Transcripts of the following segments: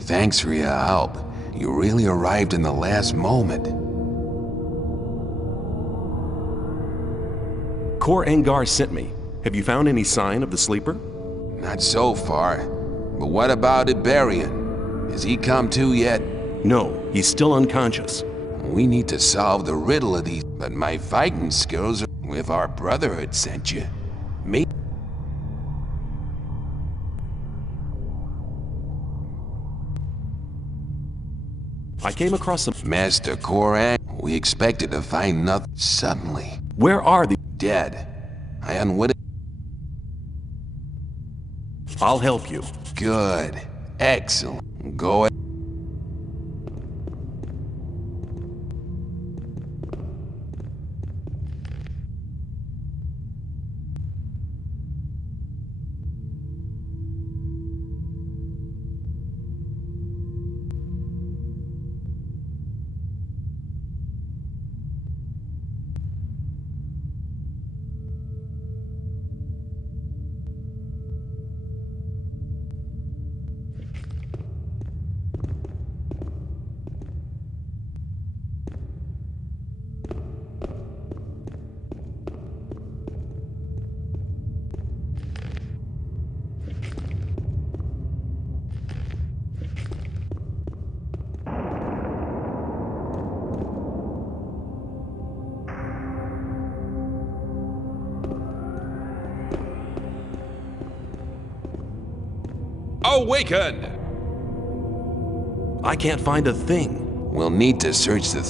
Thanks for your help. You really arrived in the last moment. Kor Angar sent me. Have you found any sign of the sleeper? Not so far. But what about Iberian? Has he come to yet? No, he's still unconscious. We need to solve the riddle of these, but my fighting skills are... If our Brotherhood sent you, maybe... I came across some... Master Korang, we expected to find nothing suddenly. Where are the... Dead. I unwittingly... I'll help you. Good. Excellent. Go ahead. Awaken! I can't find a thing. We'll need to search the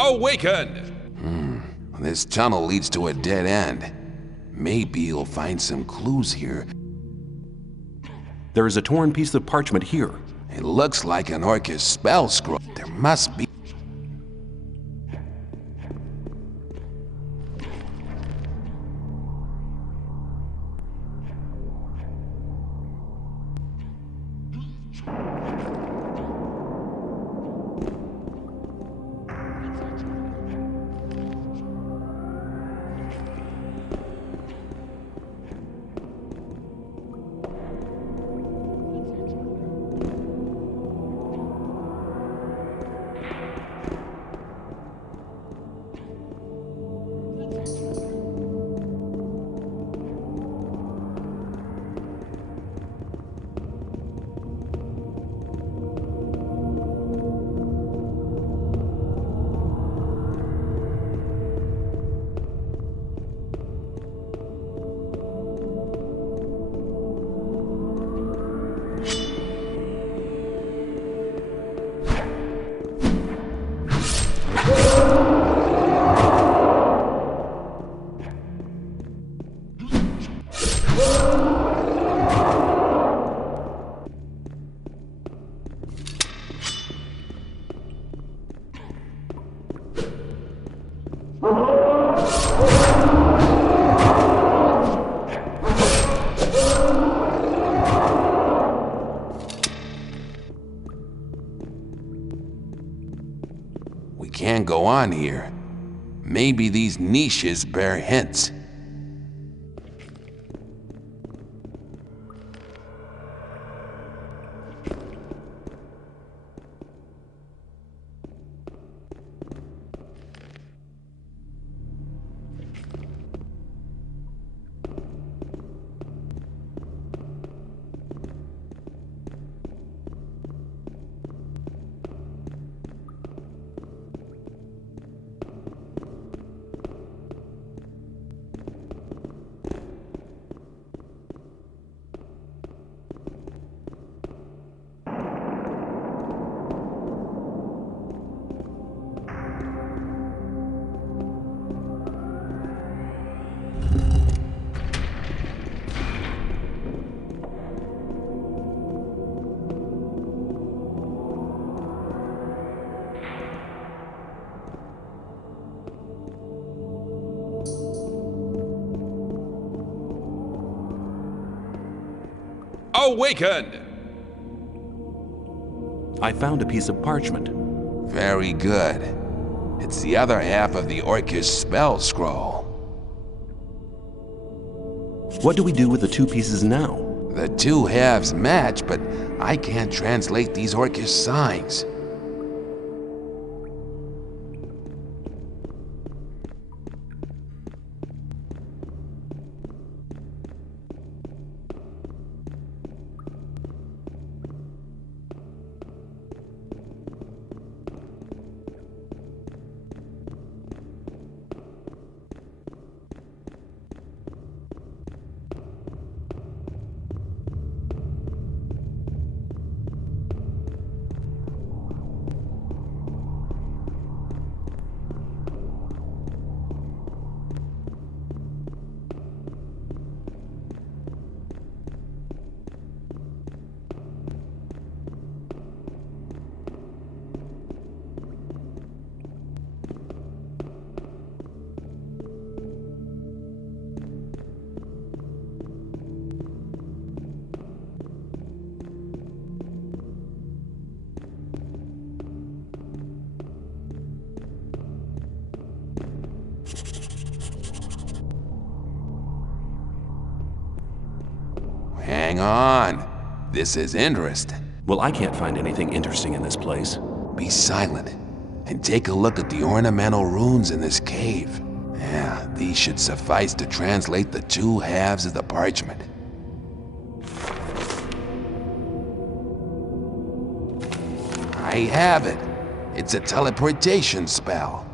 Awaken! This tunnel leads to a dead end. Maybe you'll find some clues here. There is a torn piece of parchment here. It looks like an Orcus spell scroll. There must be... We can't go on here. Maybe these niches bear hints. Awaken! I found a piece of parchment. Very good. It's the other half of the Orcus spell scroll. What do we do with the two pieces now? The two halves match, but I can't translate these Orcus signs. Hang on. This is interesting. Well, I can't find anything interesting in this place. Be silent and take a look at the ornamental runes in this cave. Yeah, these should suffice to translate the two halves of the parchment. I have it. It's a teleportation spell.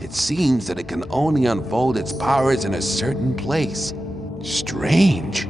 It seems that it can only unfold its powers in a certain place. Strange.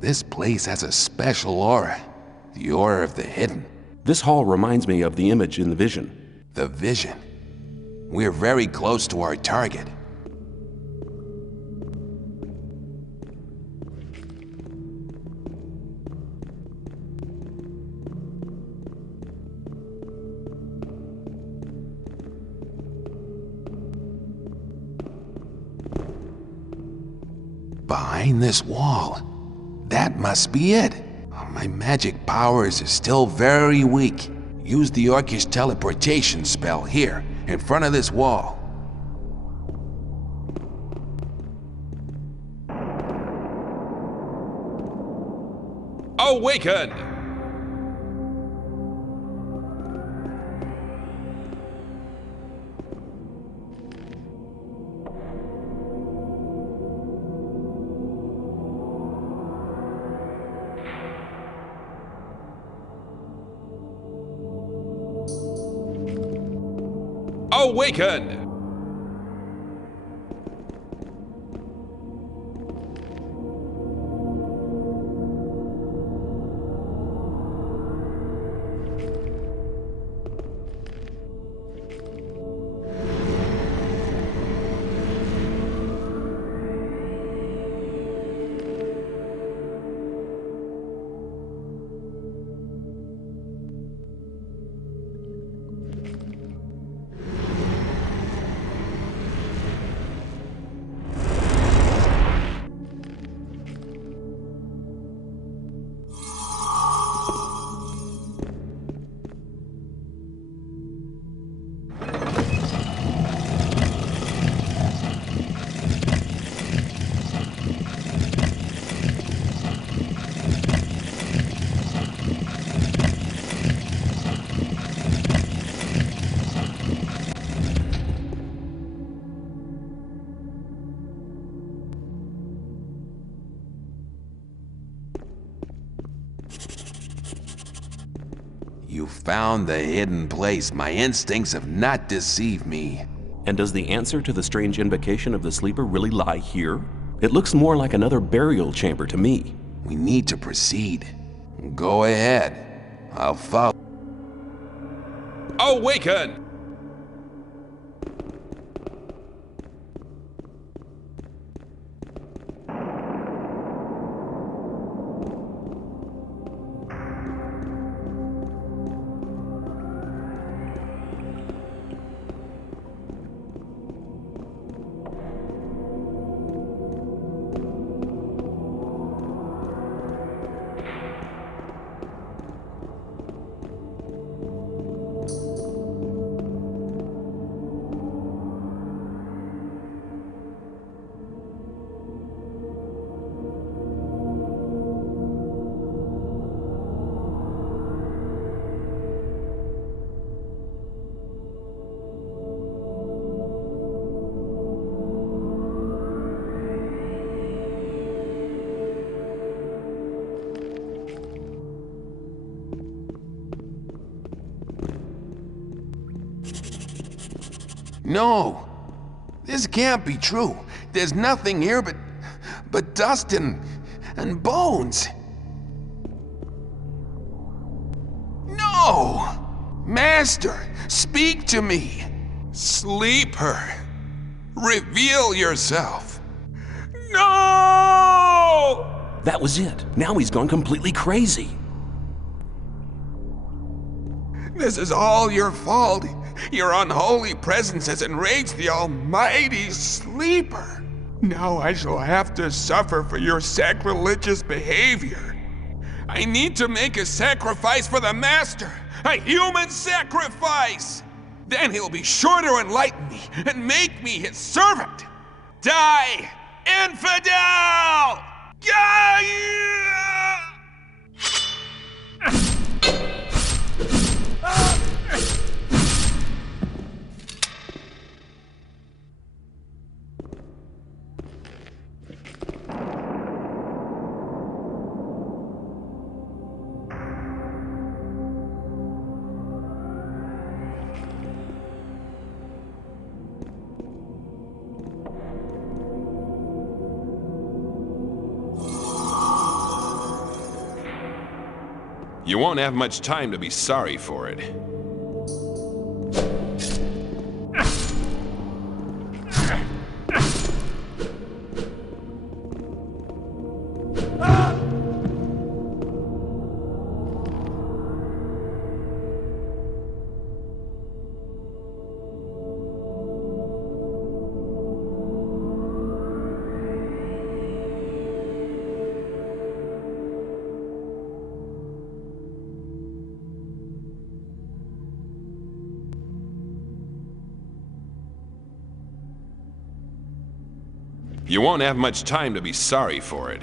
This place has a special aura. The aura of the hidden. This hall reminds me of the image in the vision. The vision. We're very close to our target. Behind this wall. That must be it. My magic powers are still very weak. Use the Orcish teleportation spell here, in front of this wall. Awaken! Awaken! You found the hidden place. My instincts have not deceived me. And does the answer to the strange invocation of the sleeper really lie here? It looks more like another burial chamber to me. We need to proceed. Go ahead. I'll follow. Awaken! No! This can't be true. There's nothing here but dust and bones. No! Master, speak to me. Sleeper, reveal yourself. No! That was it. Now he's gone completely crazy. This is all your fault. Your unholy presence has enraged the almighty Sleeper. Now I shall have to suffer for your sacrilegious behavior. I need to make a sacrifice for the Master. A human sacrifice! Then he'll be sure to enlighten me and make me his servant. Die, infidel! You won't have much time to be sorry for it. You won't have much time to be sorry for it.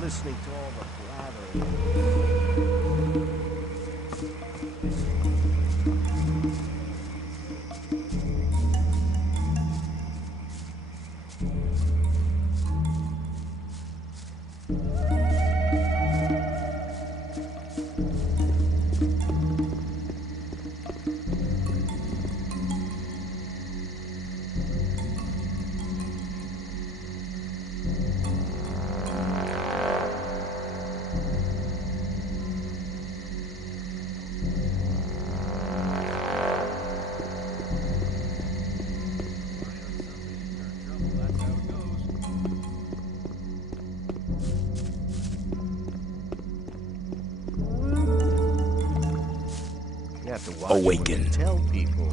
Listening to all the blathering. Awaken. Tell people.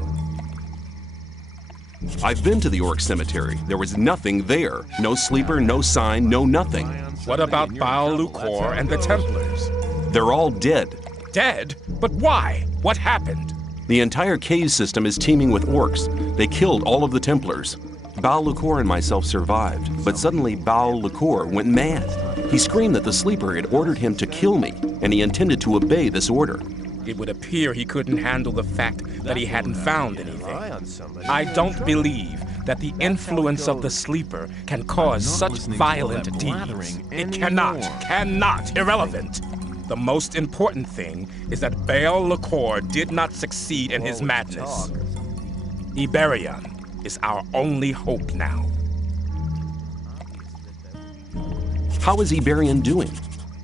I've been to the Orc Cemetery. There was nothing there. No sleeper, no sign, no nothing. What about Baal Lucor and the Templars? They're all dead. Dead? But why? What happened? The entire cave system is teeming with orcs. They killed all of the Templars. Baal Lucor and myself survived, but suddenly Baal Lucor went mad. He screamed that the sleeper had ordered him to kill me, and he intended to obey this order. It would appear he couldn't handle the fact that he hadn't found anything. I don't believe that the influence of the sleeper can cause such violent deeds. It cannot, irrelevant. The most important thing is that Baal Lucor did not succeed in his madness. Iberion is our only hope now. How is Iberion doing?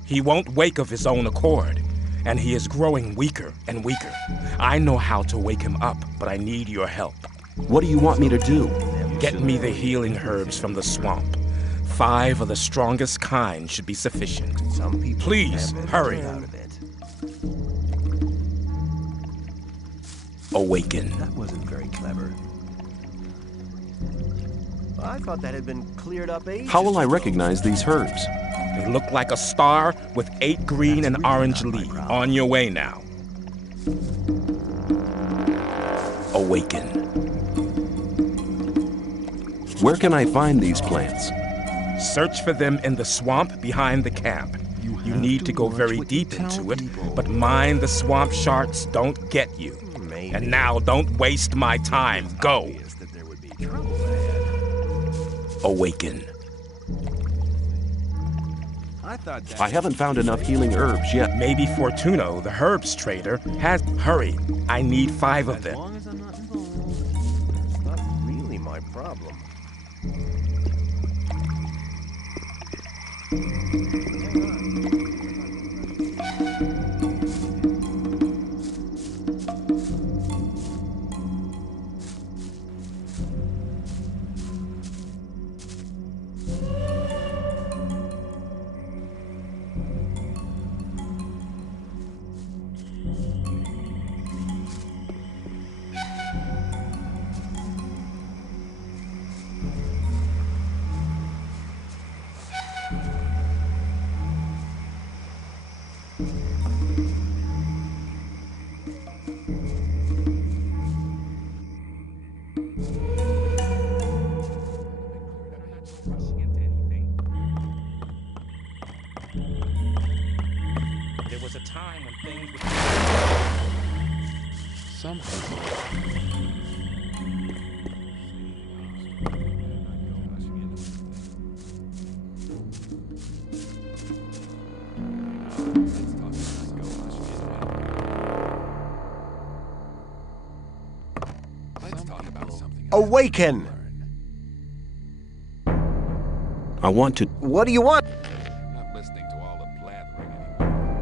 He won't wake of his own accord, and he is growing weaker and weaker. I know how to wake him up, but I need your help. What do you want me to do? Get me the healing herbs from the swamp. 5 of the strongest kind should be sufficient. Please, hurry. Awaken. That wasn't very clever. I thought that had been cleared up ages How will I ago. recognize these herbs? They look like a star with 8 green and orange leaves. On your way now. Awaken. Where can I find these plants? Search for them in the swamp behind the camp. You need to go very deep into it, but mind the swamp sharks don't get you. And now don't waste my time. Go. Awaken. I haven't found enough healing herbs yet. Maybe Fortuno, the herbs trader, has... Hurry. I need 5 of them. As long as I'm not involved, it's not really my problem. There was a time when things were... Awaken! I want to... What do you want? I'm not listening to all the blathering anymore.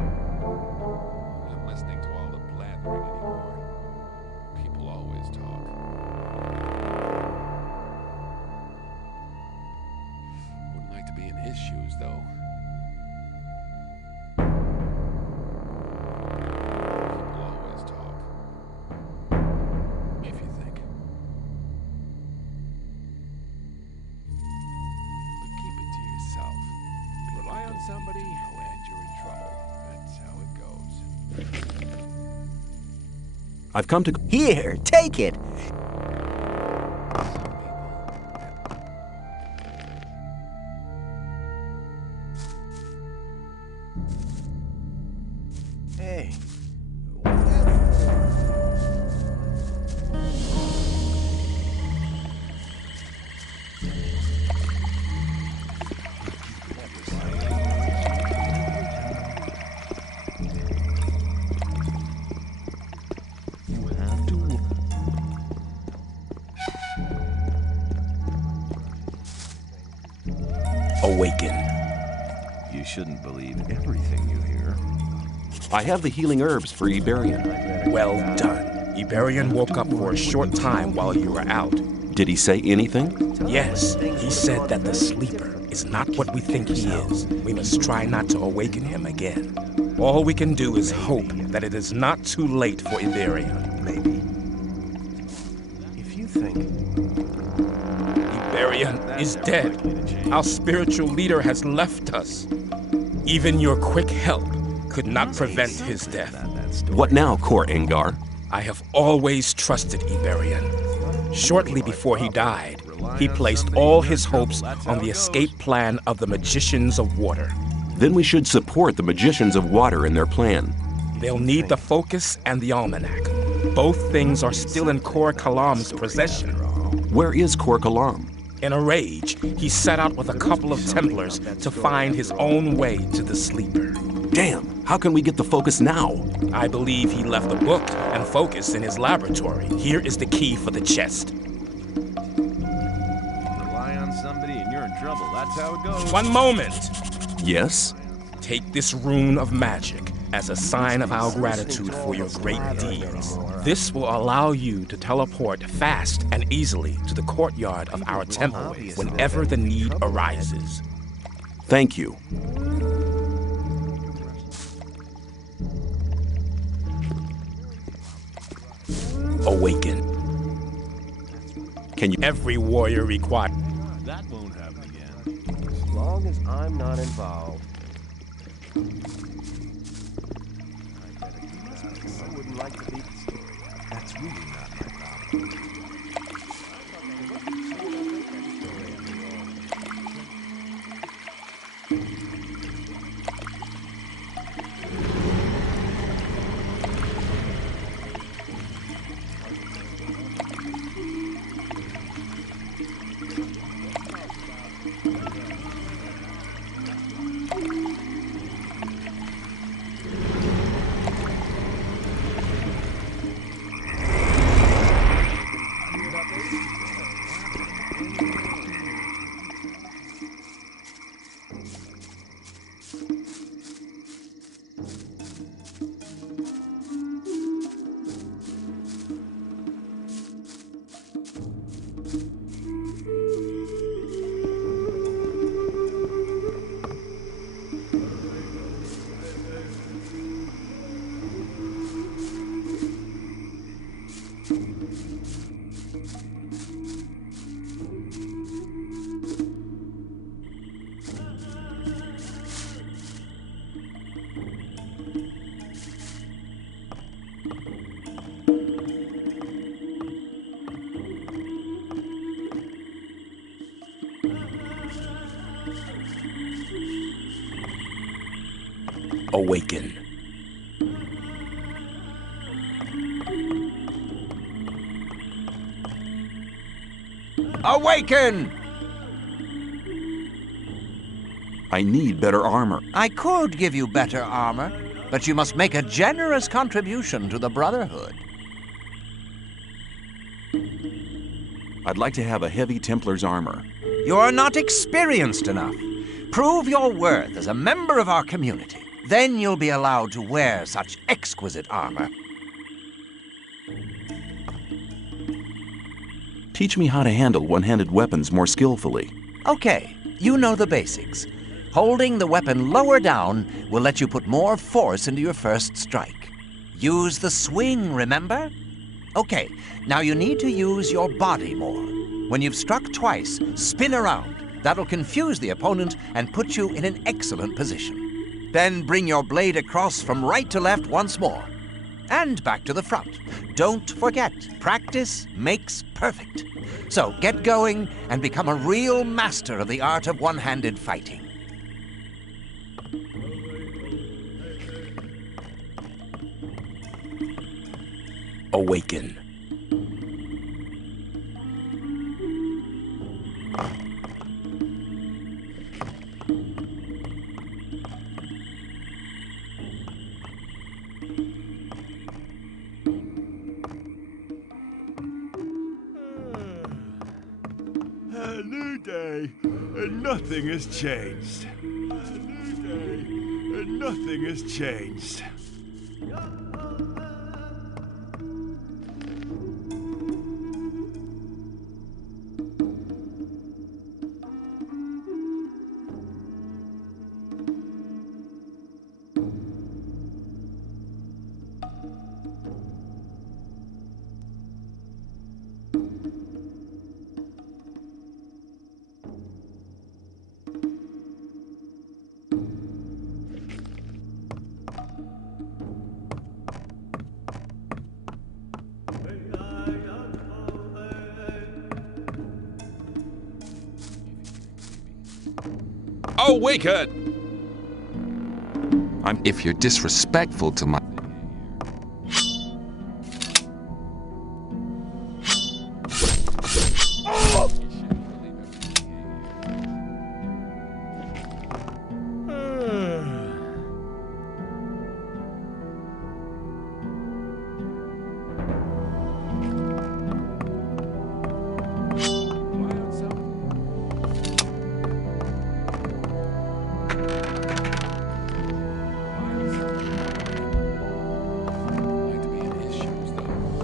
I'm not listening to all the blathering anymore. People always talk. Wouldn't like to be in his shoes, though. People always talk. If you think. But keep it to yourself. Rely on somebody, and you're in trouble. That's how it goes. I've come to... Here, take it! Hey. Awaken. You shouldn't believe everything you hear. I have the healing herbs for Iberian. Well done. Iberian woke up for a short time while you were out. Did he say anything? Yes, he said that the sleeper is not what we think he is. We must try not to awaken him again. All we can do is hope that it is not too late for Iberian. Maybe. If you think... Iberian is dead. Our spiritual leader has left us. Even your quick help could not prevent his death. What now, Kor Engar? I have always trusted Iberian. Shortly before he died, he placed all his hopes on the escape plan of the Magicians of Water. Then we should support the Magicians of Water in their plan. They'll need the focus and the almanac. Both things are still in Kor Kalam's possession. Where is Kor Kalam? In a rage, he set out with a couple of Templars to find his own way to the sleeper. Damn, how can we get the focus now? I believe he left the book and focus in his laboratory. Here is the key for the chest. Rely on somebody and you're in trouble. That's how it goes. One moment. Yes? Take this rune of magic as a sign of our gratitude for your great deeds. This will allow you to teleport fast and easily to the courtyard of our temple whenever the need arises. Thank you. Awaken. Can you... Every warrior requires... That won't happen again. As long as I'm not involved. I wouldn't like to beat the story out. That's really not my problem. Awaken. Awaken! I need better armor. I could give you better armor, but you must make a generous contribution to the Brotherhood. I'd like to have a heavy Templar's armor. You're not experienced enough. Prove your worth as a member of our community. Then you'll be allowed to wear such exquisite armor. Teach me how to handle one-handed weapons more skillfully. Okay, you know the basics. Holding the weapon lower down will let you put more force into your first strike. Use the swing, remember? Okay, now you need to use your body more. When you've struck twice, spin around. That'll confuse the opponent and put you in an excellent position. Then bring your blade across from right to left once more. And back to the front. Don't forget, practice makes perfect. So get going and become a real master of the art of one-handed fighting. Awaken. A new day, and nothing has changed. A new day, and nothing has changed. Awaken! If you're disrespectful to my...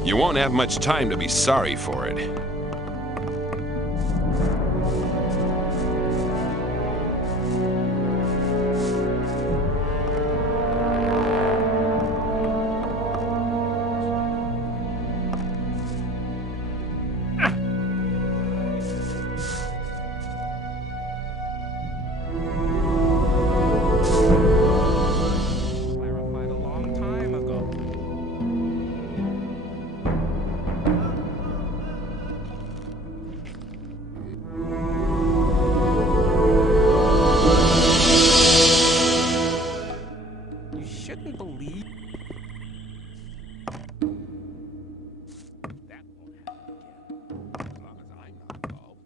You won't have much time to be sorry for it. Clarified a long time ago. You shouldn't believe that won't happen again. As long as I'm not involved.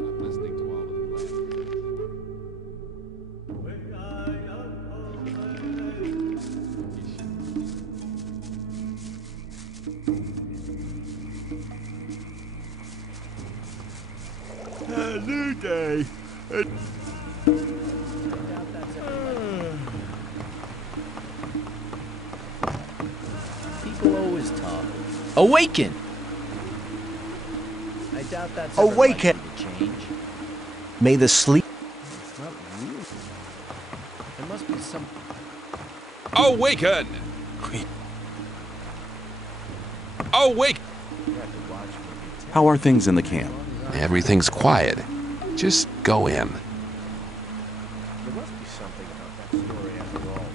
I'm listening to all of the A new day, and... People always talk. Awaken! I doubt that's Awaken! ever likely to change. May the sleep... It's not real. There must be some... Awaken! Awake! You have to watch what you How are things in the camp? Everything's quiet. Just go in. There must be something about that story after all.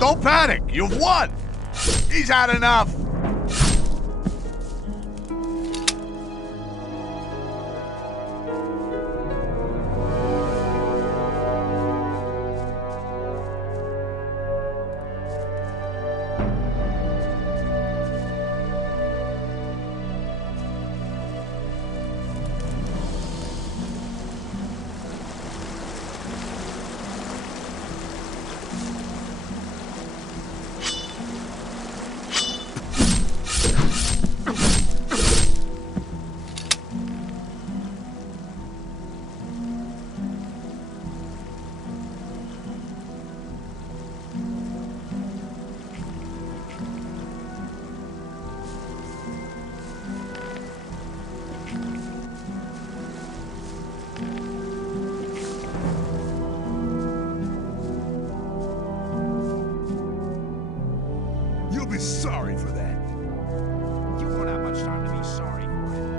Don't panic! You've won! He's had enough! You'll be sorry for that. You won't have much time to be sorry for it.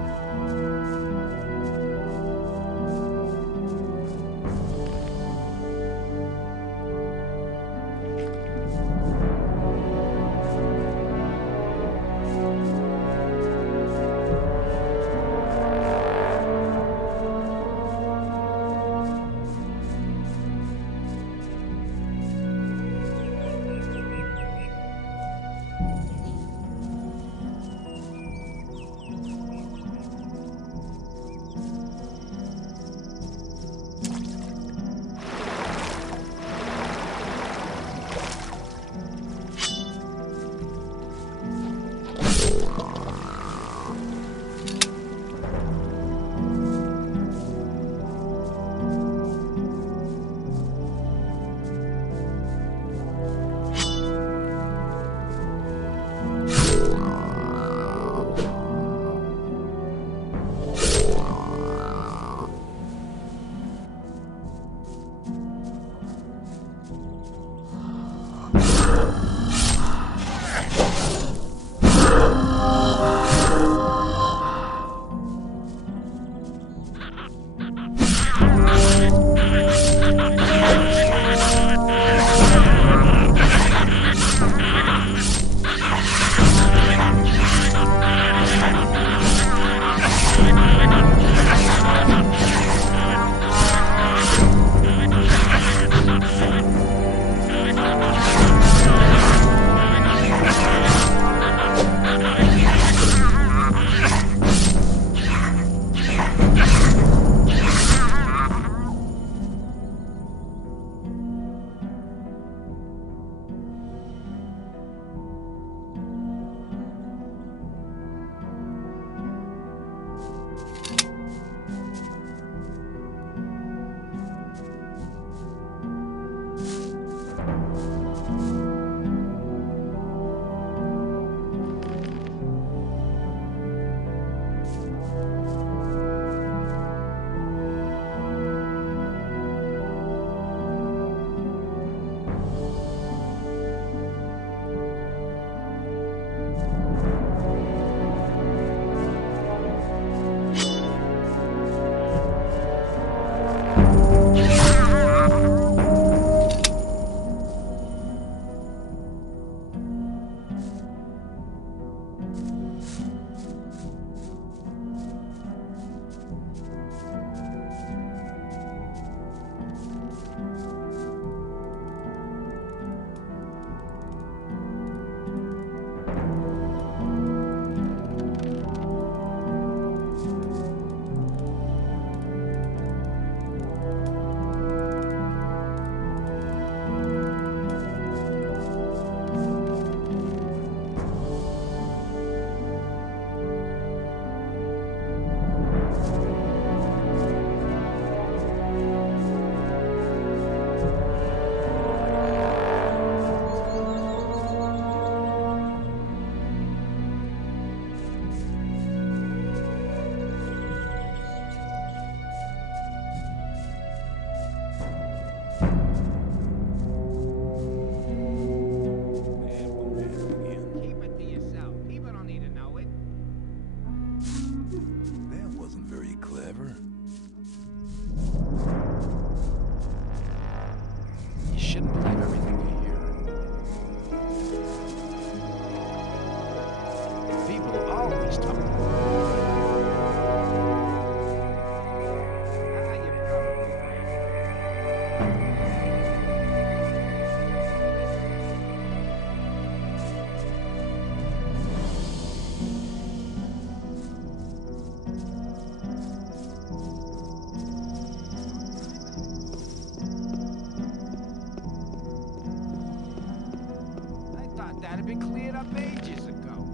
thought that had been cleared up ages ago.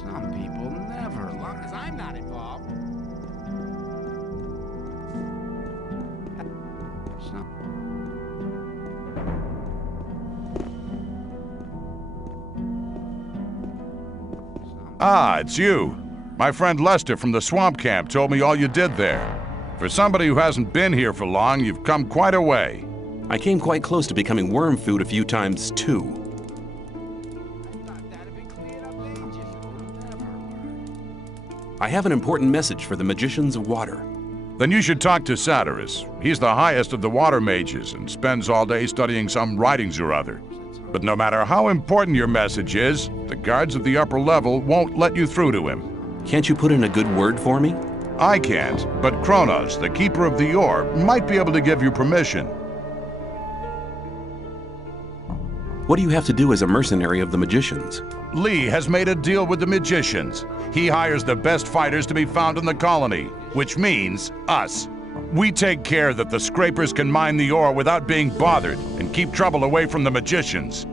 Some people never, as long as I'm not involved. Ah, it's you. My friend Lester from the swamp camp told me all you did there. For somebody who hasn't been here for long, you've come quite a way. I came quite close to becoming worm food a few times, too. I have an important message for the magicians of water. Then you should talk to Satyrus. He's the highest of the water mages and spends all day studying some writings or other. But no matter how important your message is, the guards of the upper level won't let you through to him. Can't you put in a good word for me? I can't, but Kronos, the keeper of the ore, might be able to give you permission. What do you have to do as a mercenary of the magicians? Lee has made a deal with the magicians. He hires the best fighters to be found in the colony, which means us. We take care that the scrapers can mine the ore without being bothered and keep trouble away from the magicians.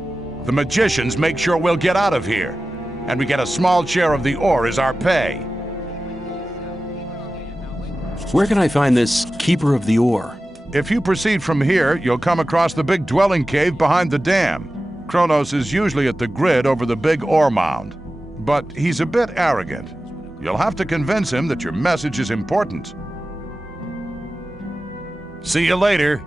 The magicians make sure we'll get out of here, and we get a small share of the ore as our pay. Where can I find this keeper of the ore? If you proceed from here, you'll come across the big dwelling cave behind the dam. Kronos is usually at the grid over the big ore mound, but he's a bit arrogant. You'll have to convince him that your message is important. See you later.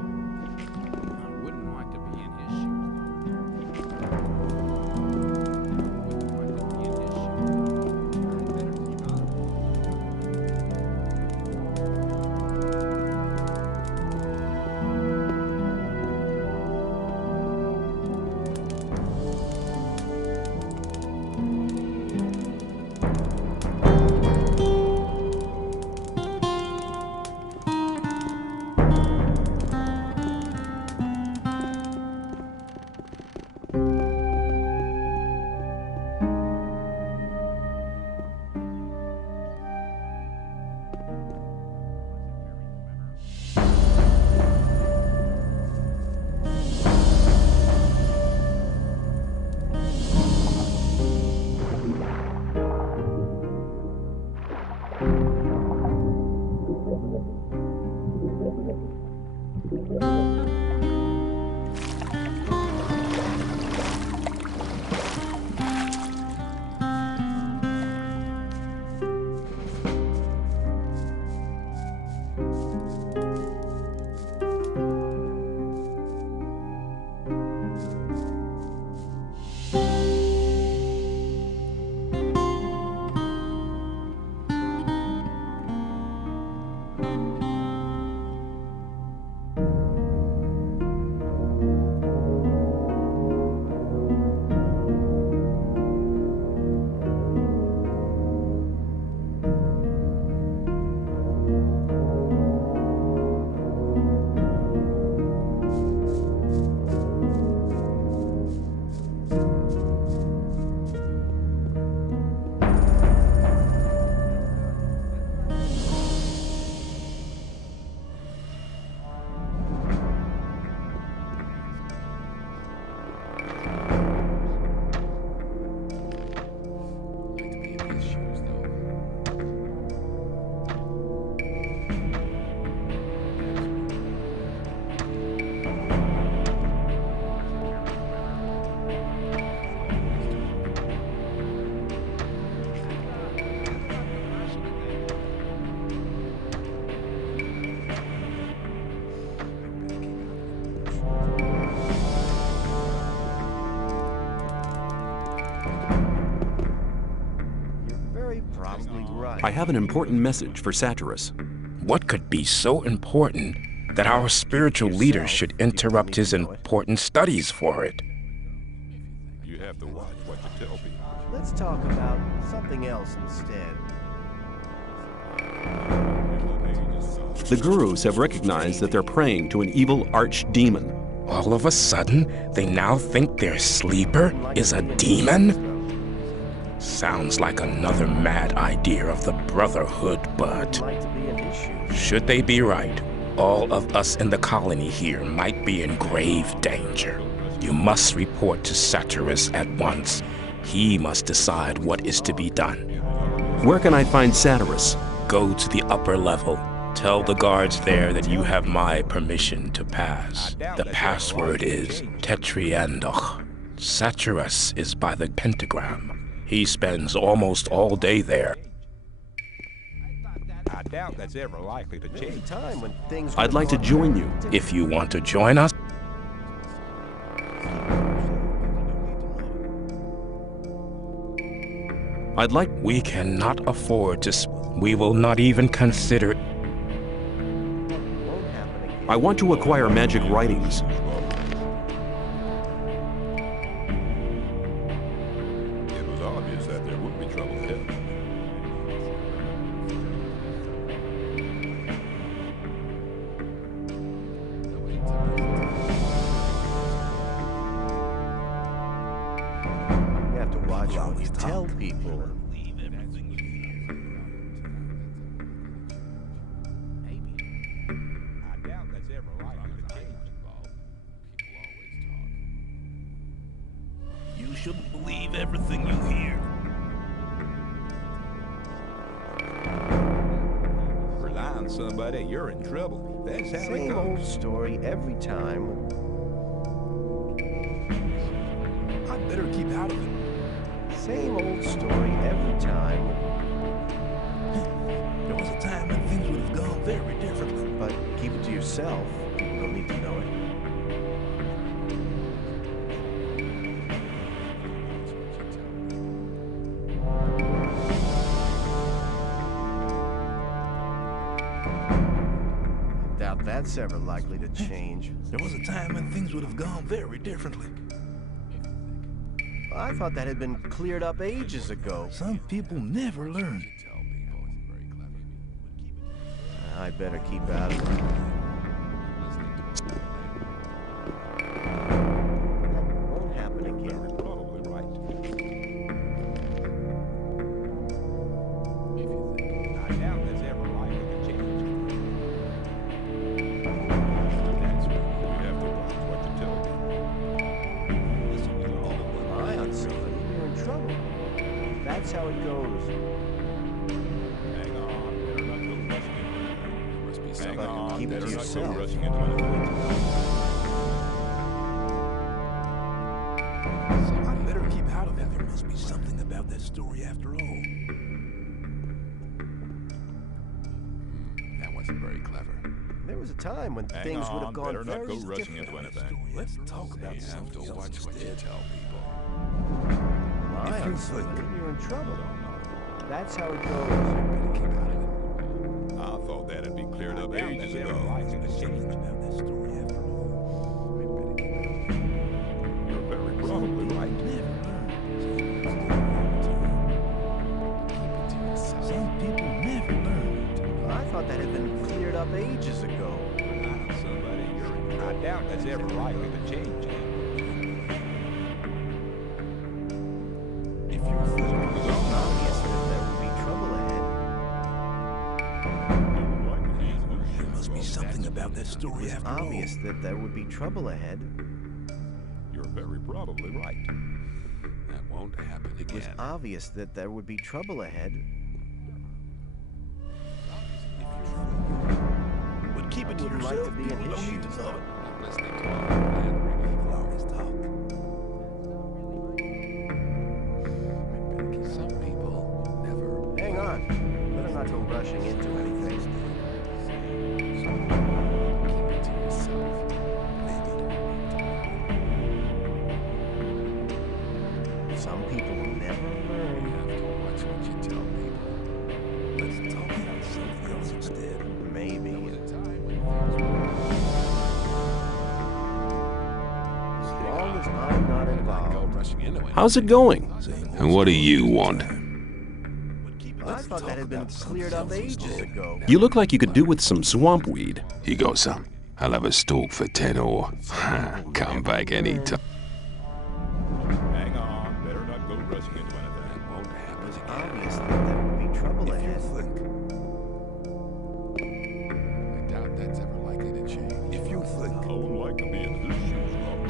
I have an important message for Satyrus. What could be so important that our spiritual leaders should interrupt his important studies for it? You have to watch what you tell people. Let's talk about something else instead. The gurus have recognized that they're praying to an evil archdemon. All of a sudden, they now think their sleeper is a demon? Sounds like another mad idea of the Brotherhood, but should they be right, all of us in the colony here might be in grave danger. You must report to Satyrus at once. He must decide what is to be done. Where can I find Satyrus? Go to the upper level. Tell the guards there that you have my permission to pass. The password is Tetriandoch. Satyrus is by the pentagram. He spends almost all day there. I doubt that's ever likely to change. Time when things I'd like to join you. If you want to join us, I'd like... we cannot afford to... We will not even consider... I want to acquire magic writings. It was obvious that there would be trouble ahead. You have to watch what you tell people. You shouldn't believe everything you hear. Rely on somebody, you're in trouble. That's how it Same old goes. story every time. I'd better keep out of it. Same old story every time. There was a time when things would have gone very differently. But keep it to yourself. People don't need to know it. Doubt that's ever likely to change. There was a time when things would have gone very differently. I thought that had been cleared up ages ago. Some people never learn. I better keep out of it. Won't happen again. Probably right. I doubt that's ever likely to change. That's why we have to watch what you tell me. Listen to all of them. Rely on somebody, you're in trouble. That's how it goes. Hang on, better not go rushing into anything. Hang But on, keep it to better not go yourself. rushing into anything. I'd better keep out of it. There must be something about that story after all. That wasn't very clever. There was a time when Hang things would on, have gone better not very go rushing into different. anything. Let's talk about You have to something else watch what you instead. tell people. Rely If on you somebody, you're in trouble. That's how it goes. Better keep out of it. I thought that'd be cleared up ages ago. Something about that story after all. You're very probably right. Never learn. Some people never learn. I thought that had been cleared up ages ago. Somebody, you're in. I doubt that's ever likely to change. If you're foolish, It's obvious that there would be trouble ahead. there must be something about that story It's after all. obvious that there would be trouble ahead. You're very probably right. That won't happen It was again. obvious that there would be trouble ahead. But keep it to Wouldn't like yourself. to be in People his don't need to shoes, know though. it. I'm listening to all People always talk. Some people never. Hang on. Better not go rushing into anything. Keep it to yourself. Some people never You learn. have to watch what you tell people. Let's talk about something else instead. Maybe. There was a time when As long as I'm not go involved. rushing into it. How's it going? And what do you want? I thought that had been cleared up ages ago. You look like you could do with some swamp weed. You got some. I'll have a stalk for 10 or. Come back anytime. Hang on, better not go rushing into anything. That won't happen It's again. obvious that there would be trouble If you ahead. think I doubt that's ever likely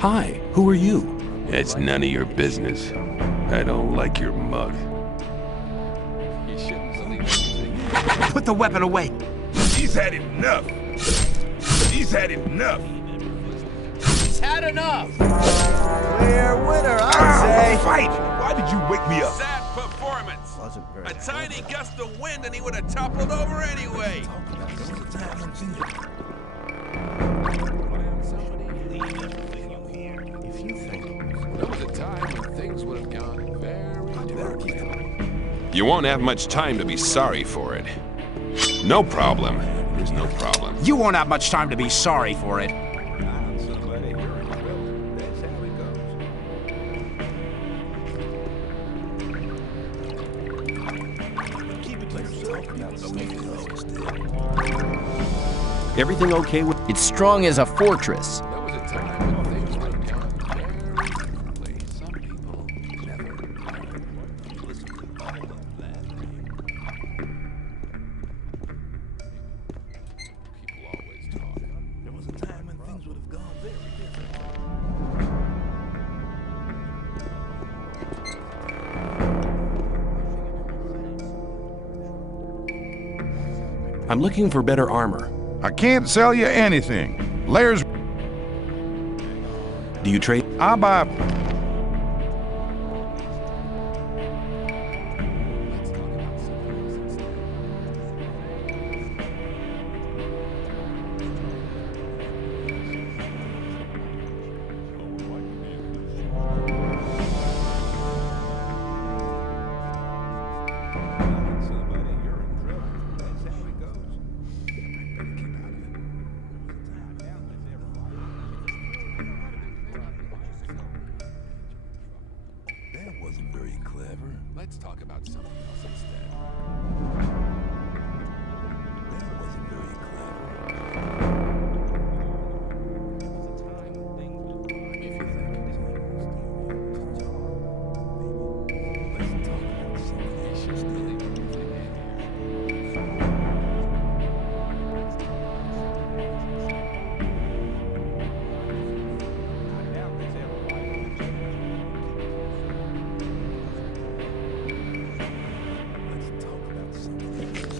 Hi, who are you? It's none of your business. I don't like your mug. Put the weapon away. He's had enough. He's had enough. He's had enough. Clear winner, I'd say. Fight! Why did you wake me up? Sad performance. A tiny gust of wind and he would have toppled over anyway. If you think There was a time when things would have gone very differently. You won't have much time to be sorry for it. No problem. There's no problem. You won't have much time to be sorry for it. Somebody, you're in trouble. That's how it goes. Keep it to yourself. About something else. Everything okay with... It's strong as a fortress. There was a time when things would have gone very differently. Some people never. People always talk. There was a time when things would have gone very different. I'm looking for better armor. I can't sell you anything. Layers, Do you trade? I'll buy. Somebody, you're in trouble. That's how it goes. That wasn't very clever. Let's talk about something else instead. That wasn't very clever. If you think. Let's talk about something You else. should still leave everything in here. Let's talk about something else. Let's talk about something else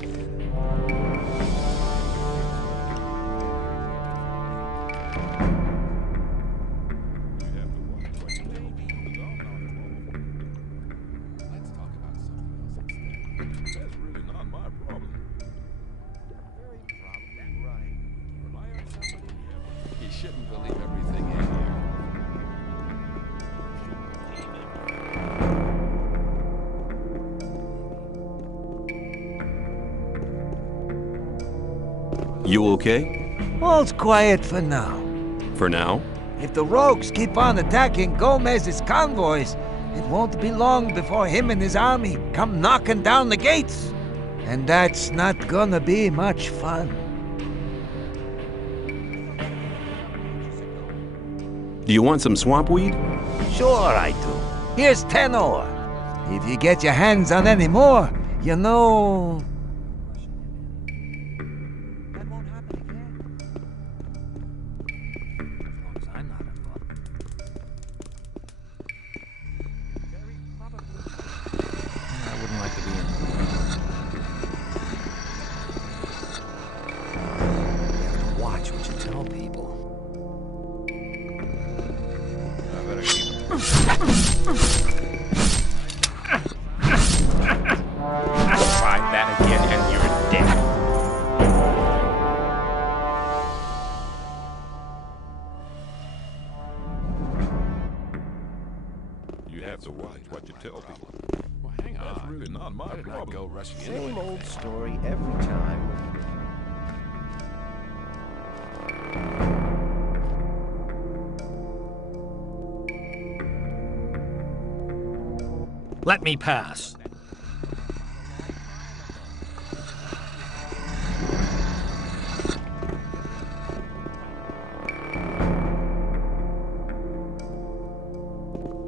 instead. That's really not my problem. Rely on somebody. You shouldn't believe everything in here. You okay? All's quiet for now. For now? If the rogues keep on attacking Gomez's convoys, it won't be long before him and his army come knocking down the gates. And that's not gonna be much fun. Do you want some swamp weed? Sure I do. Here's 10 ore. If you get your hands on any more, you know... That won't happen again. As long as I'm not involved. Very probably. I wouldn't like to be in. You have to watch what you tell people. I better keep it. Try that again and you're dead. You have to watch what you tell people. Well, hang on. That's really not my Why did I problem. go rushing into Same it? old story every time. Let me pass.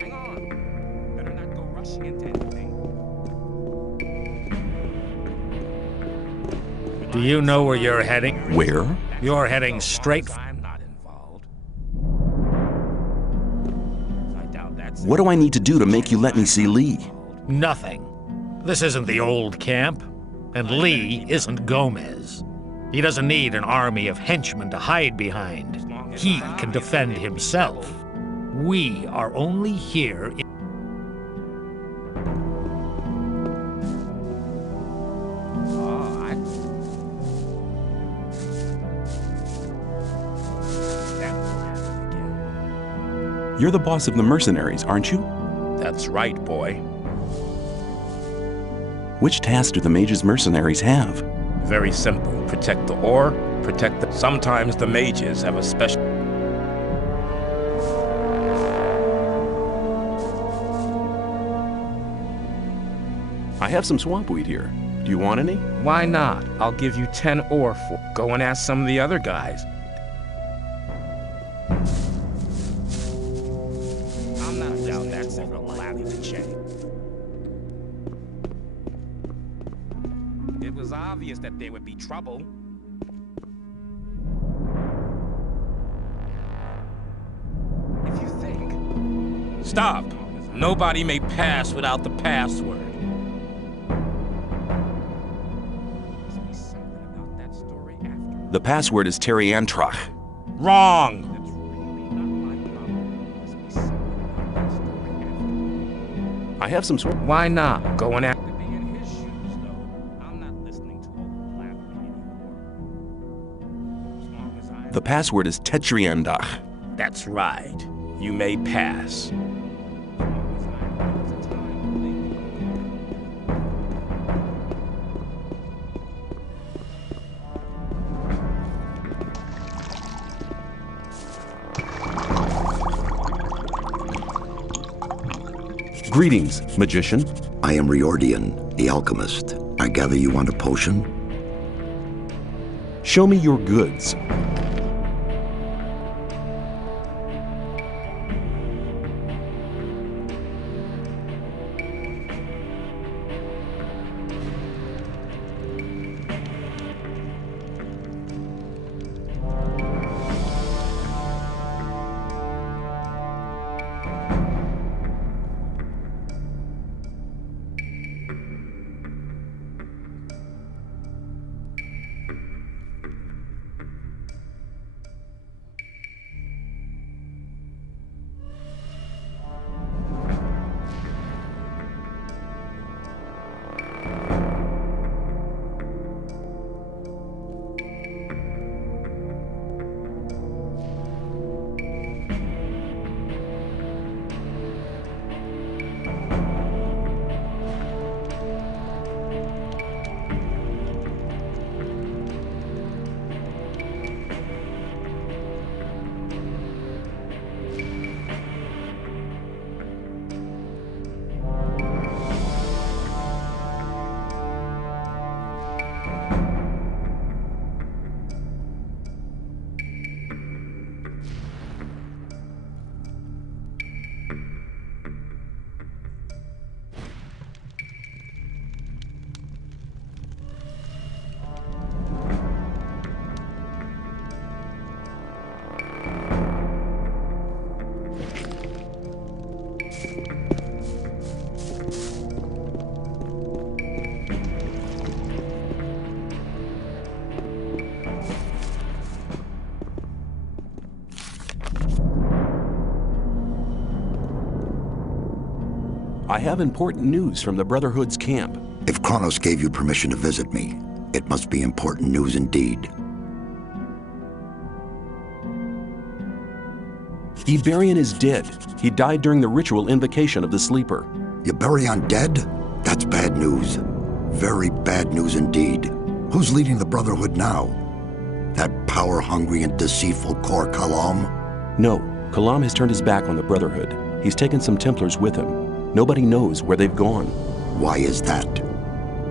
Hang on. Better not go rushing into anything. Do you know where you're heading? Where? You're heading straight. I'm not involved. What do I need to do to make you let me see Lee? Nothing. This isn't the old camp, and Lee isn't Gomez. He doesn't need an army of henchmen to hide behind. He can defend himself. We are only here in... You're the boss of the mercenaries, aren't you? That's right, boy. Which task do the mage's mercenaries have? Very simple. Protect the ore, protect the... Sometimes the mages have a special... I have some swamp weed here. Do you want any? Why not? I'll give you 10 ore for... Go and ask some of the other guys. I'm not down that several lathers of chain. It was obvious that there would be trouble. If you think... Stop! Nobody may pass without the password. The password is Teriantrach. Wrong! I have some swamp... Why not? Go and ask... The password is Tetriandach. That's right. You may pass. Greetings, magician. I am Riordian, the alchemist. I gather you want a potion? Show me your goods. I have important news from the Brotherhood's camp. If Kronos gave you permission to visit me, it must be important news indeed. Iberion is dead. He died during the ritual invocation of the Sleeper. Iberion dead? That's bad news. Very bad news indeed. Who's leading the Brotherhood now? That power-hungry and deceitful Kor Kalam? No, Kalam has turned his back on the Brotherhood. He's taken some Templars with him. Nobody knows where they've gone. Why is that?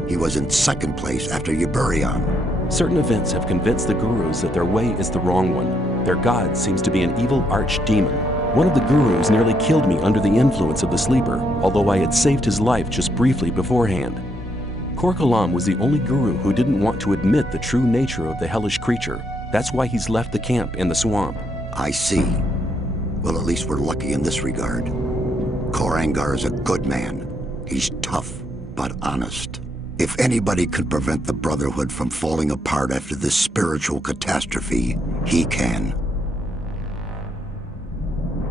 He was in second place after Iberion. Certain events have convinced the gurus that their way is the wrong one. Their god seems to be an evil archdemon. One of the gurus nearly killed me under the influence of the Sleeper, although I had saved his life just briefly beforehand. Kor Kalam was the only guru who didn't want to admit the true nature of the hellish creature. That's why he's left the camp in the swamp. I see. Well, at least we're lucky in this regard. Korangar is a good man. He's tough, but honest. If anybody can prevent the Brotherhood from falling apart after this spiritual catastrophe, he can.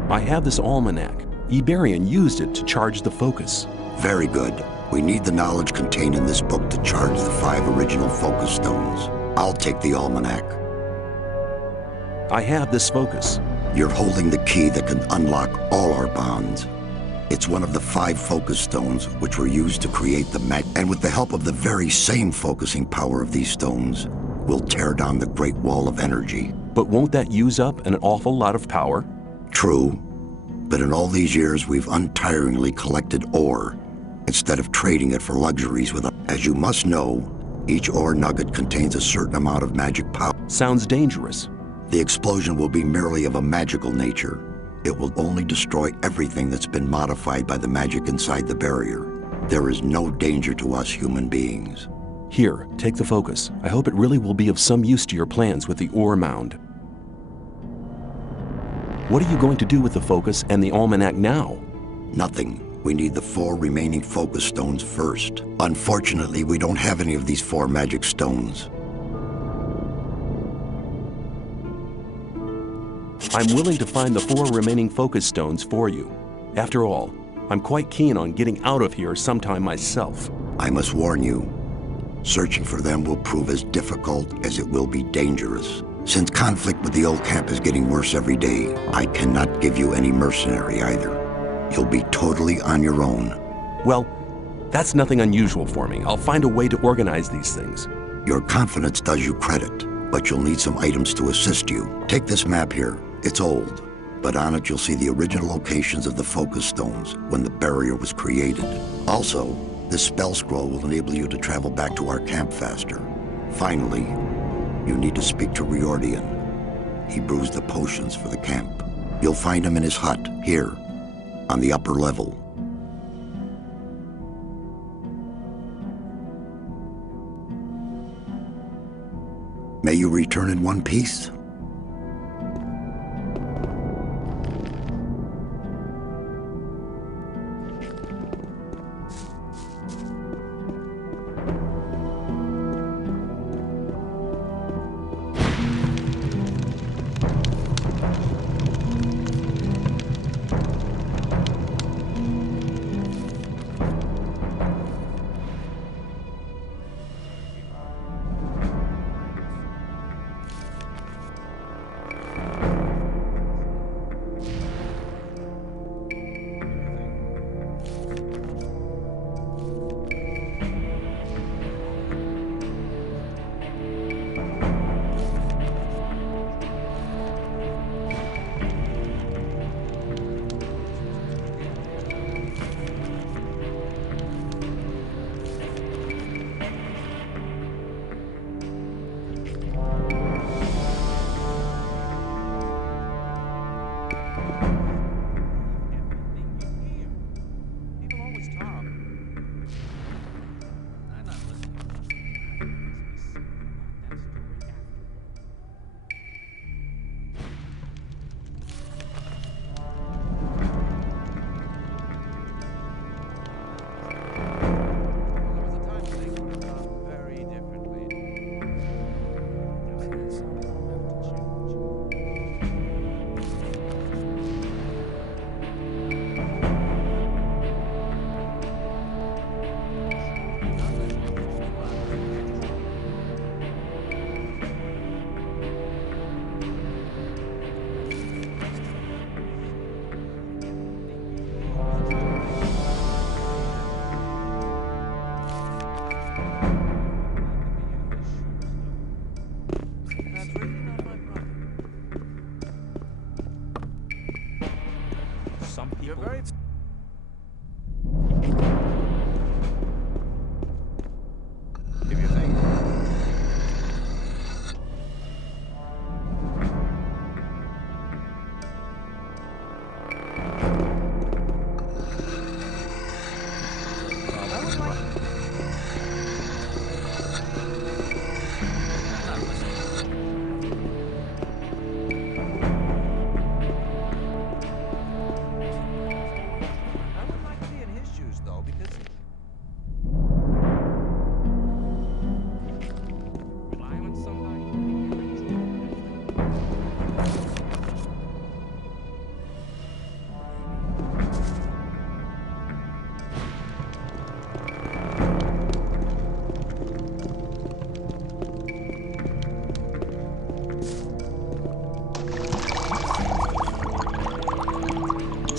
I have this almanac. Iberian used it to charge the focus. Very good. We need the knowledge contained in this book to charge the 5 original focus stones. I'll take the almanac. I have this focus. You're holding the key that can unlock all our bonds. It's one of the 5 focus stones which were used to create the and with the help of the very same focusing power of these stones, we'll tear down the Great Wall of Energy. But won't that use up an awful lot of power? True. But in all these years, we've untiringly collected ore, instead of trading it for luxuries with As you must know, each ore nugget contains a certain amount of magic power. Sounds dangerous. The explosion will be merely of a magical nature. It will only destroy everything that's been modified by the magic inside the barrier. There is no danger to us human beings. Here, take the focus. I hope it really will be of some use to your plans with the ore mound. What are you going to do with the focus and the almanac now? Nothing. We need the 4 remaining focus stones first. Unfortunately, we don't have any of these 4 magic stones. I'm willing to find the 4 remaining focus stones for you. After all, I'm quite keen on getting out of here sometime myself. I must warn you, searching for them will prove as difficult as it will be dangerous. Since conflict with the old camp is getting worse every day, I cannot give you any mercenary either. You'll be totally on your own. Well, that's nothing unusual for me. I'll find a way to organize these things. Your confidence does you credit, but you'll need some items to assist you. Take this map here. It's old, but on it you'll see the original locations of the focus stones when the barrier was created. Also, this spell scroll will enable you to travel back to our camp faster. Finally, you need to speak to Riordan. He brews the potions for the camp. You'll find him in his hut, here, on the upper level. May you return in one piece.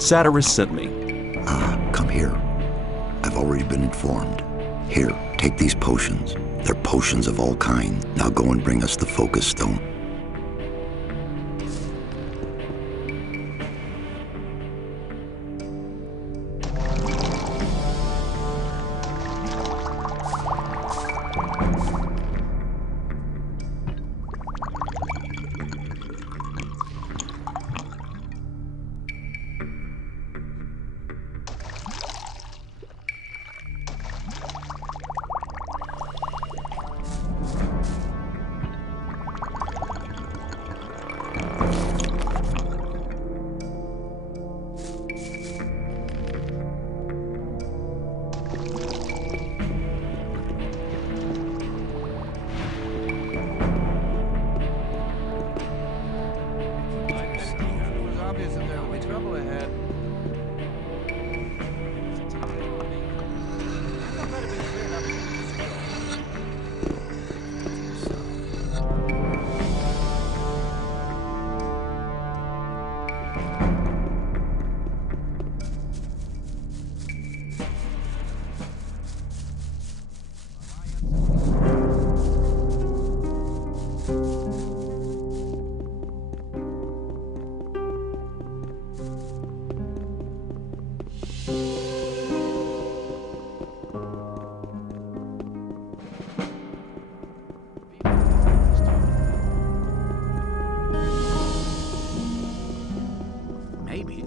Satyrus sent me. Come here. I've already been informed. Here, take these potions. They're potions of all kind. Now go and bring us the focus stone. Maybe.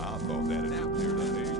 I thought that had appeared on ages.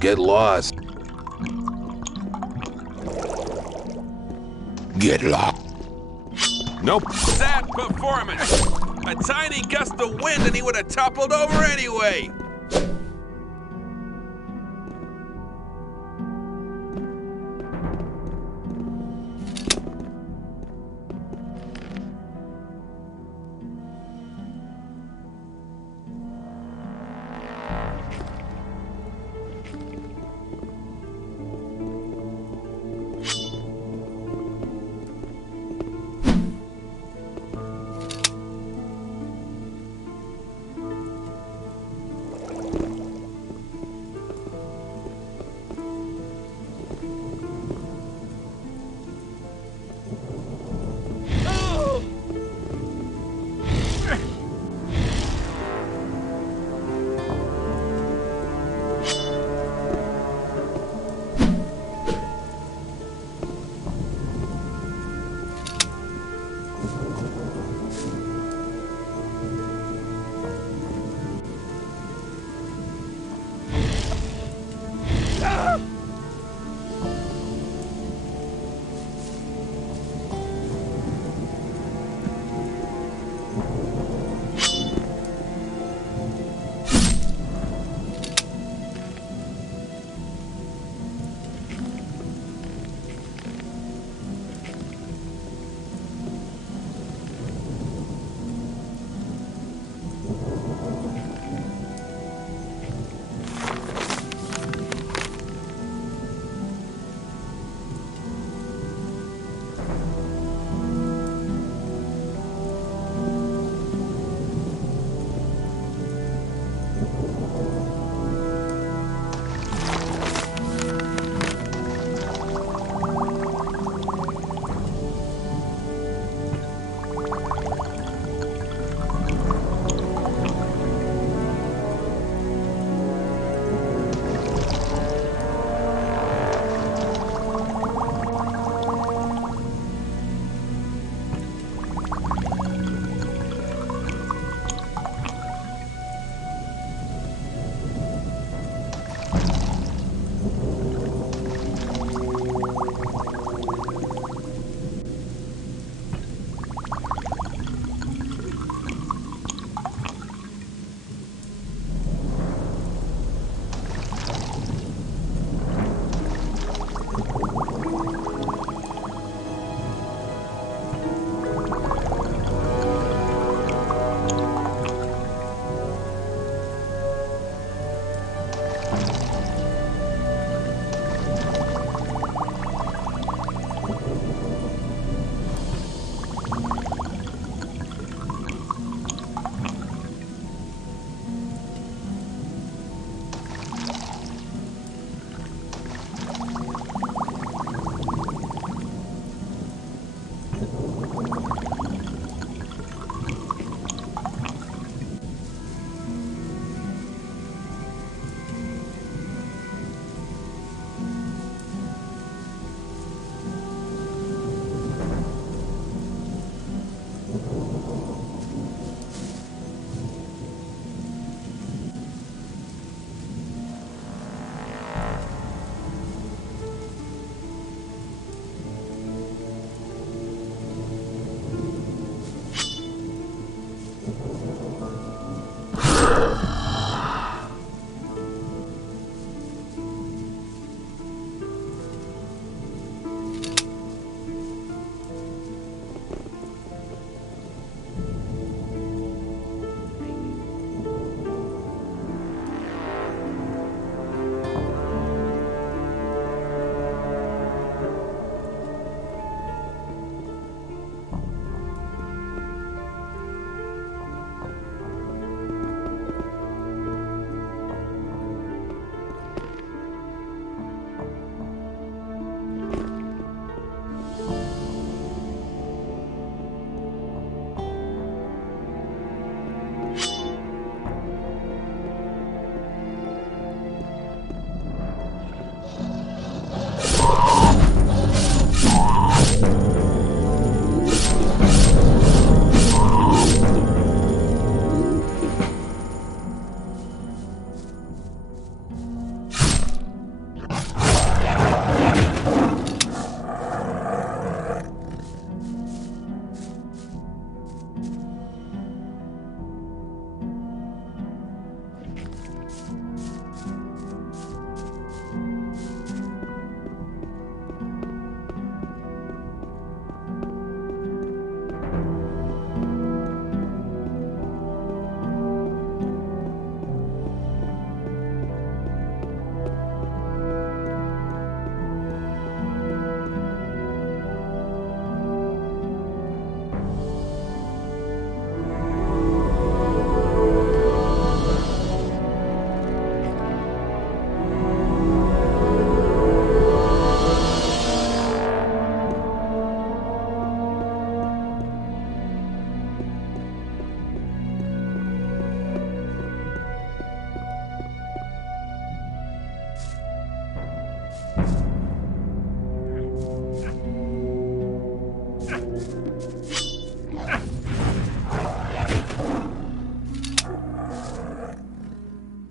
Get lost. Get lost. Nope. Sad performance. A tiny gust of wind and he would have toppled over anyway.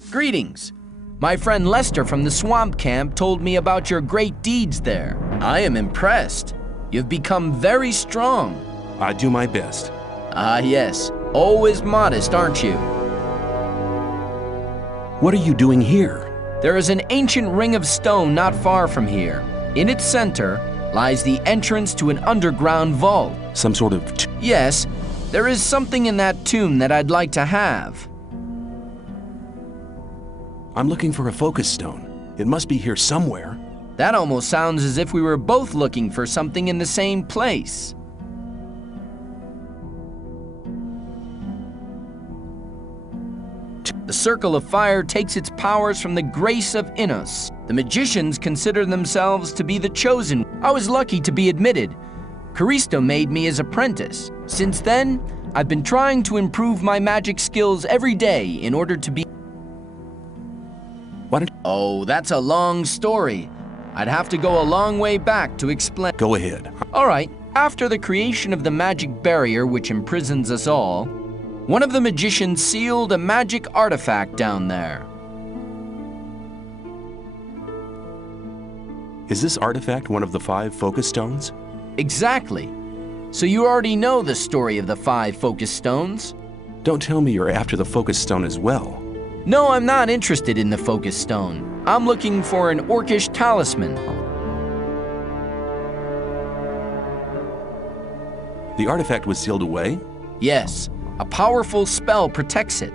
Greetings. My friend Lester from the swamp camp told me about your great deeds there. I am impressed. You've become very strong. I do my best. Ah, yes. Always modest, aren't you? What are you doing here? There is an ancient ring of stone not far from here. In its center lies the entrance to an underground vault. Some sort of... Yes, there is something in that tomb that I'd like to have. I'm looking for a focus stone. It must be here somewhere. That almost sounds as if we were both looking for something in the same place. The Circle of Fire takes its powers from the grace of Innos. The magicians consider themselves to be the chosen. I was lucky to be admitted. Caristo made me his apprentice. Since then, I've been trying to improve my magic skills every day in order to be... What? Oh, that's a long story. I'd have to go a long way back to explain. Go ahead. All right. After the creation of the magic barrier which imprisons us all, one of the magicians sealed a magic artifact down there. Is this artifact one of the 5 focus stones? Exactly. So you already know the story of the 5 focus stones? Don't tell me you're after the focus stone as well. No, I'm not interested in the focus stone. I'm looking for an orcish talisman. The artifact was sealed away? Yes. A powerful spell protects it.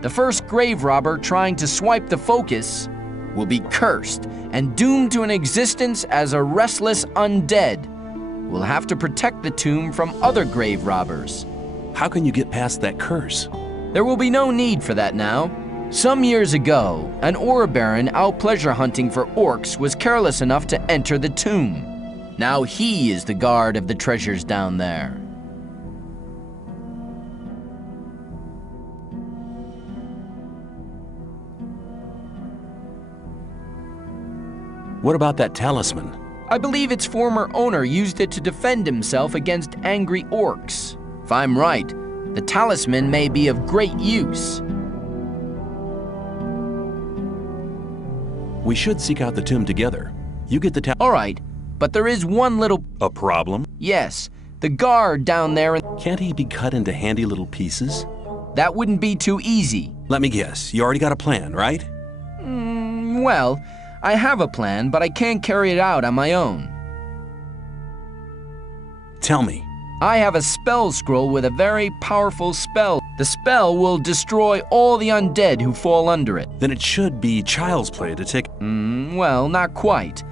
The first grave robber trying to swipe the focus will be cursed and doomed to an existence as a restless undead. We'll have to protect the tomb from other grave robbers. How can you get past that curse? There will be no need for that now. Some years ago, an ore baron out pleasure hunting for orcs was careless enough to enter the tomb. Now he is the guard of the treasures down there. What about that talisman? I believe its former owner used it to defend himself against angry orcs. If I'm right, the talisman may be of great use. We should seek out the tomb together. You get the All right, but there is one little... A problem? Yes, the guard down there... Can't he be cut into handy little pieces? That wouldn't be too easy. Let me guess, you already got a plan, right? Well, I have a plan, but I can't carry it out on my own. Tell me. I have a spell scroll with a very powerful spell. The spell will destroy all the undead who fall under it. Then it should be child's play to take... Well, not quite.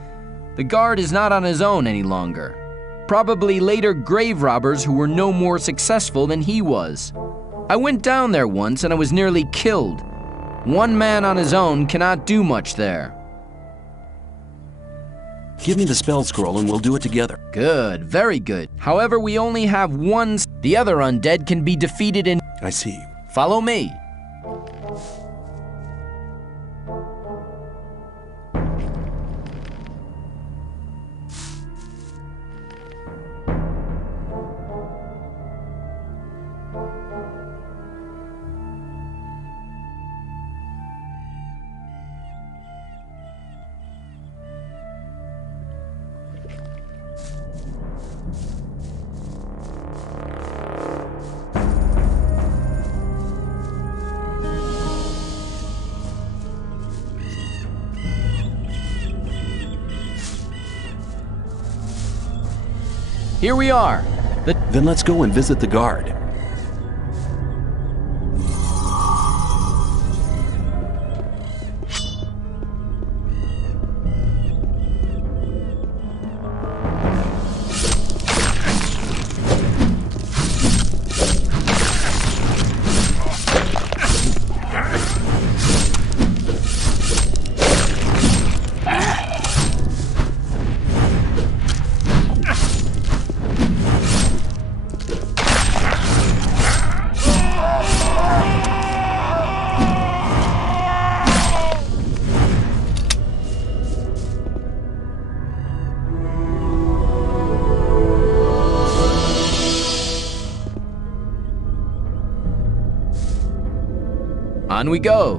The guard is not on his own any longer. Probably later grave robbers who were no more successful than he was. I went down there once and I was nearly killed. One man on his own cannot do much there. Give me the spell scroll and we'll do it together. Good, very good. However, we only have one. The other undead can be defeated in... I see. Follow me. Here we are. Then let's go and visit the guard. On we go.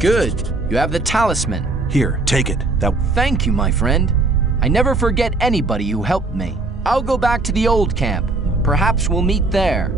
Good. You have the talisman. Here, take it. Thank you, my friend. I never forget anybody who helped me. I'll go back to the old camp. Perhaps we'll meet there.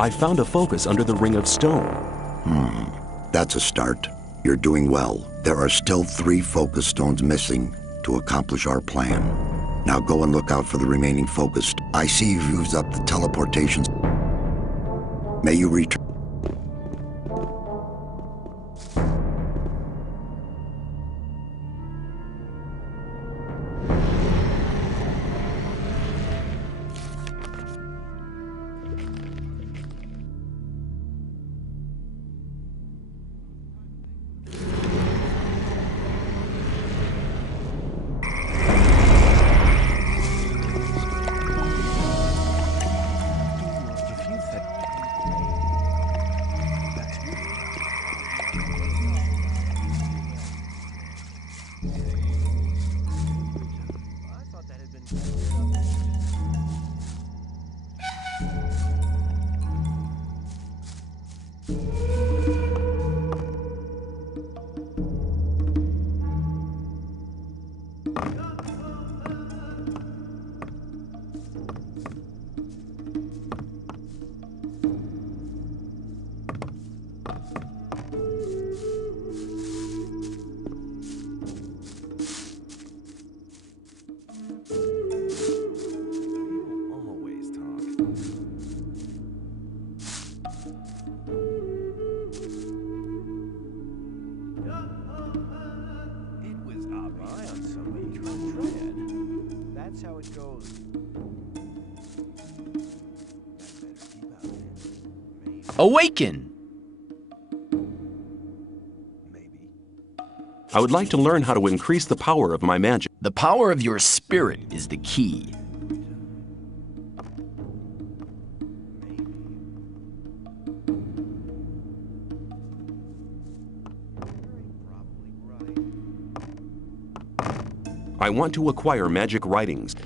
I found a focus under the ring of stone. That's a start. You're doing well. There are still 3 focus stones missing to accomplish our plan. Now go and look out for the remaining focus. I see you've used up the teleportation. May you return. Awaken! I would like to learn how to increase the power of my magic. The power of your spirit is the key. I want to acquire magic writings.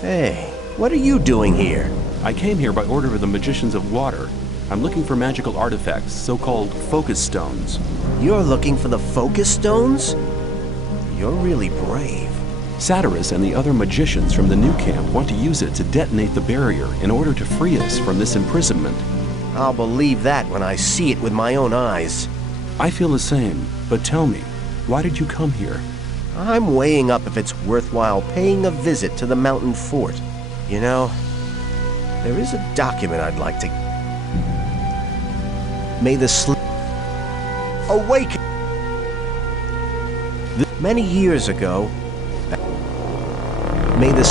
Hey, what are you doing here? I came here by order of the Magicians of Water. I'm looking for magical artifacts, so-called focus stones. You're looking for the focus stones? You're really brave. Satyrus and the other magicians from the new camp want to use it to detonate the barrier in order to free us from this imprisonment. I'll believe that when I see it with my own eyes. I feel the same, but tell me, why did you come here? I'm weighing up if it's worthwhile paying a visit to the mountain fort. You know, there is a document I'd like to... May the sleep awaken. Many years ago, may the